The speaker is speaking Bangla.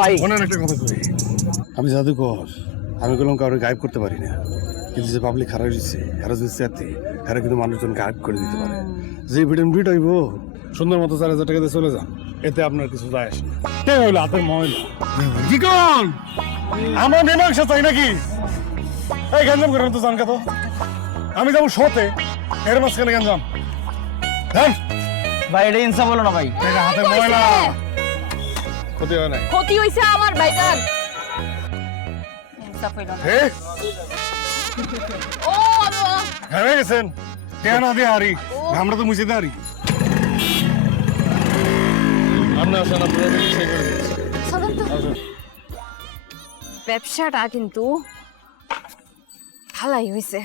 ভাই আমি জাদুকর, আমি বললাম কাউকে গায়েব করতে পারি না, কিন্তু যে পাবলিক খারাপ দিচ্ছে এরা যদি চাতে এরা কিন্তু মানুষজন গায়েব করে দিতে পারে। যে ভিট হইব সুন্দর মতো 4,000 টাকা দিয়ে চলে যান, এতে আপনার কিছু যায় আসে না। কে হইলো হাতের ময়লা কি কন? আমার মীমাংসা চাই নাকি? এই গঞ্জাম করেন তো জান কত? আমি যাবো শোতে, এর মাঝখানে গঞ্জাম। হ্যাঁ ভাই এটা ইনসাফ হলো না ভাই। হাতের ময়লা ক্ষতি হয় নাই। ক্ষতি হইছে আমার ভাইটার। ইনসাফ হইল না। ও আল্লাহ, হয়ে গেছেন কেন দিয়ে হারি, আমরা তো মুছে হারি। আপনার আসেন, আপনারা সেই করে দিচ্ছি। ব্যবসাটা কিন্তু ভালাই হইছে।